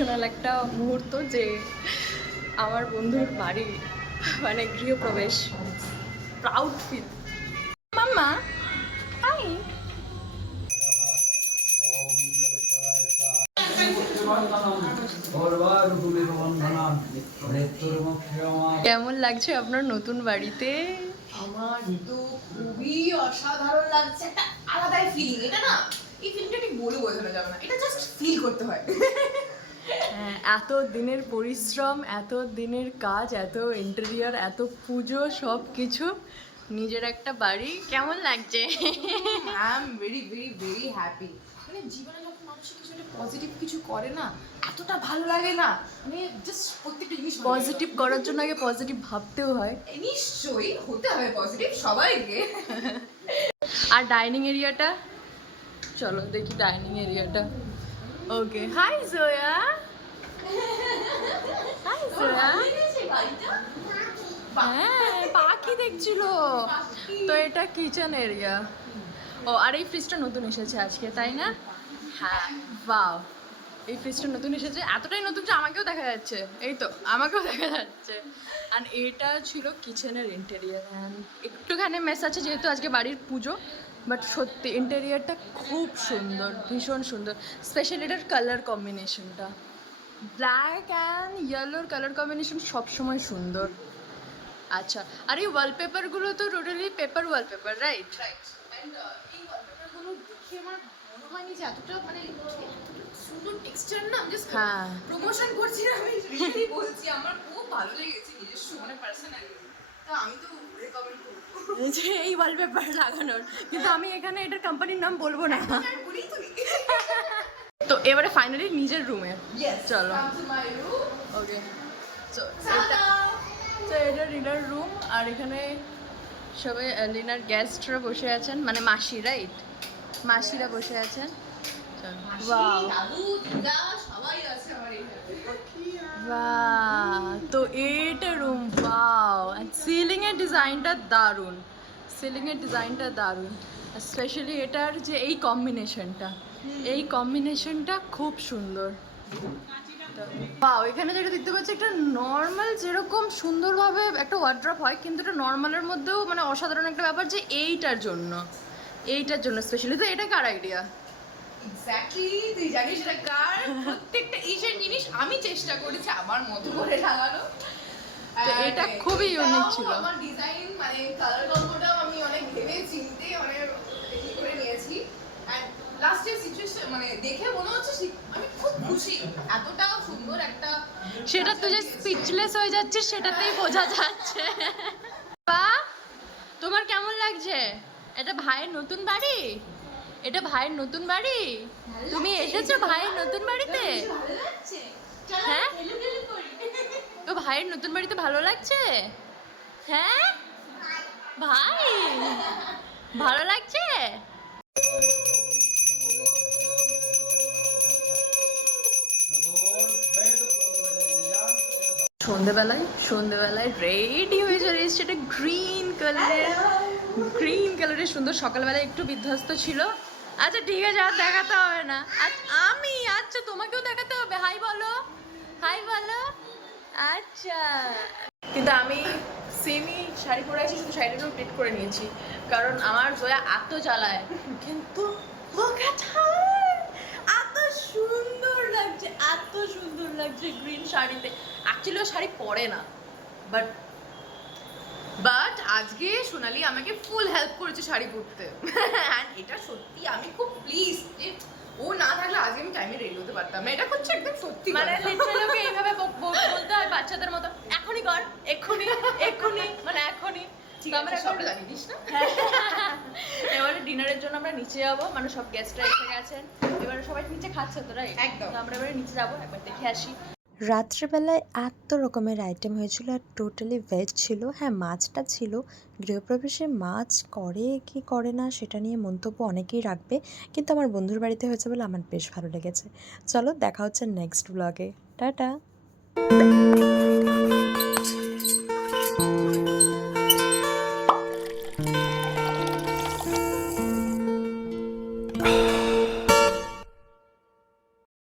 Emotional একটা মুহূর্ত যে আমার বন্ধুর বাড়ি মানে গৃহপ্রবেশ। প্রাউড ফিল মাম্মা হাই কেমন লাগছে আপনার নতুন বাড়িতে? আমার তো খুবই অসাধারণ লাগছে। একটা আলাদাই ফিলিং এটা না, এই ফিলিংটা ঠিক বলে বোঝানো যাবে না। এটা জাস্ট ফিল করতে হয়। এত দিনের পরিশ্রম এত দিনের কাজ এত ইন্টেরিয়ার এত পুজো সব কিছু নিজের একটা বাড়ি। কেমন লাগছে? I am very very very happy মানে জীবনে যখন মানুষ কিছু একটা পজিটিভ কিছু করে না এতটা ভালো লাগে না। মানে জাস্ট প্রত্যেকটা জিনিস পজিটিভ করার জন্য আগে পজিটিভ ভাবতেও হয়। নিশ্চয়ই হতে হবে পজিটিভ সবাইকে। আর ডাইনিং এরিয়াটা চলো দেখি ডাইনিং এরিয়াটা ওকে হাই জোয়া হাই জোয়া হ্যাঁ পাখি দেখছিল। তো এটা কিচেন এরিয়া ও, আর এই ফ্রিজটা নতুন এসেছে আজকে, তাই না? হ্যাঁ বাও এই ফ্রিজটা নতুন এসেছে, এতটাই নতুন যে আমাকেও দেখা যাচ্ছে। এই তো, আমাকেও দেখা যাচ্ছে। আর এটা ছিল কিচেনের ইন্টেরিয়ার একটুখানি মেস আছে যেহেতু আজকে বাড়ির পুজো বাট সত্যি ইন্টেরিয়ারটা খুব সুন্দর, ভীষণ সুন্দর। স্পেশালি এটার কালার কম্বিনেশনটা ব্ল্যাক অ্যান্ড ইয়েলোর কালার কম্বিনেশন সবসময় সুন্দর। আচ্ছা আর এই ওয়ালপেপারগুলো তো totally paper wallpaper right right and এই ওয়ালপেপারগুলো দেখে আমার মনে হয়নি যে এতটা মানে সুন্দর টেক্সচার না আমি জাস্ট হ্যাঁ। প্রমোশন করছি না আমি রিয়েলি বলছি আমার খুব ভালো লেগেছে নিজস্ব মানে পার্সোনালি তো আমি তো রেকমেন্ড করব। যে এই ওয়ালপেপার লাগানোর কিন্তু আমি এখানে এটার কোম্পানির নাম বলব না। তো এবারে ফাইনালি নিজের রুমে চলো। ওকে তো এটা লিনার রুম আর এখানে সবাই লিনার গেস্টরা বসে আছেন মানে মাসি রাইট মাসিরা বসে আছেন। তো এটা রুম ওয়াও সিলিং এর ডিজাইনটা দারুণ। সিলিং এর ডিজাইনটা দারুণ। স্পেশালি এটার যে এই কম্বিনেশনটা এই কম্বিনেশনটা খুব সুন্দর। বাও এখানে যেটা দেখতে পাচ্ছি একটা নর্মাল যেরকম সুন্দরভাবে একটা ওয়ার্ড্রপ হয় কিন্তু এটা নর্মালের মধ্যেও মানে অসাধারণ একটা ব্যাপার যে এইটার জন্য। এইটার জন্য স্পেশালি তো এটা কার আইডিয়া এক্স্যাক্টলি তুই জানিস এটা কার? প্রত্যেকটা ইসের জিনিস আমি চেষ্টা করেছি আমার মতো করে লাগানো এটা খুবই এটাও ছিল। আমার ডিজাইন মানে কালার কম্বোটাও আমি অনেক ভেবে চিন্তে করে নিয়েছি। এন্ড লাস্টের সিচুয়েশন মানে দেখে মনে হচ্ছে আমি খুব খুশি। এতটাও সুন্দর একটা সেটা তুই যে স্পিচলেস হয়ে যাচ্ছিস সেটাতেই বোঝা যাচ্ছে। বা তোমার কেমন লাগছে? এটা ভাইয়ের নতুন বাড়ি? এটা ভাইয়ের নতুন বাড়ি? তুমি এসেছ ভাইয়ের নতুন বাড়িতে? হ্যাঁ? তো ভাইয়ের নতুন বাড়িতে ভালো লাগছে? হ্যাঁ? ভাই? ভালো লাগছে? সন্ধেবেলায় সন্ধেবেলায় রেডি হয়ে চলে এসছে এটা গ্রিন কালারের গ্রিন কালারের সুন্দর সকালবেলায় একটু বিধ্বস্ত ছিল। আচ্ছা ঠিক আছে আর দেখাতে হবে না। আচ্ছা আমি আচ্ছা তোমাকেও দেখাতে হবে। হাই বলো। হাই বলো। আচ্ছা। কিন্তু আমি সেমি শাড়ি পরে আছি শুধু শাড়িটাও প্লেট করে নিয়েছি। কারণ আমার জয়া এত জ্বালায়। কিন্তু look at her! এত সুন্দর লাগছে এত সুন্দর লাগছে গ্রিন শাড়িতে। অ্যাকচুয়ালি ও শাড়ি পরে না বাট বাট আজকে সোনালি আমাকে ফুল হেল্প করেছে শাড়ি পরতে। অ্যান্ড এটা সত্যি আমি খুব প্লিজ যে ও না থাকলে আজকে আমি টাইমে রেডি হতে পারতাম। এটা হচ্ছে একদম সত্যি মানে লিটারালি ওকে এইভাবে বলতে হয় বাচ্চাদের মতো। এখনই কর এখন এক্ষুনি মানে এখনই ঠিক তো আছে আমরা সবটা এখন- জানিয়ে দিস না এবারে ডিনারের জন্য আমরা নিচে যাব। মানে সব গেস্টরা এসে গেছেন এবারে সবাই নিচে খাচ্ছে তো রাইট একদম। আমরা এবারে নিচে যাব একবার দেখে আসি। রাত্রেবেলায় এত রকমের আইটেম হয়েছিল আর টোটালি ভেজ ছিল। হ্যাঁ মাছটা ছিল। গৃহপ্রবেশে মাছ করে কি করে না সেটা নিয়ে মন্তব্য অনেকেই রাখবে। কিন্তু আমার বন্ধুর বাড়িতে হয়েছে বলে আমার বেশ ভালো লেগেছে। চলো দেখা হচ্ছে নেক্সট ব্লগে টাটা!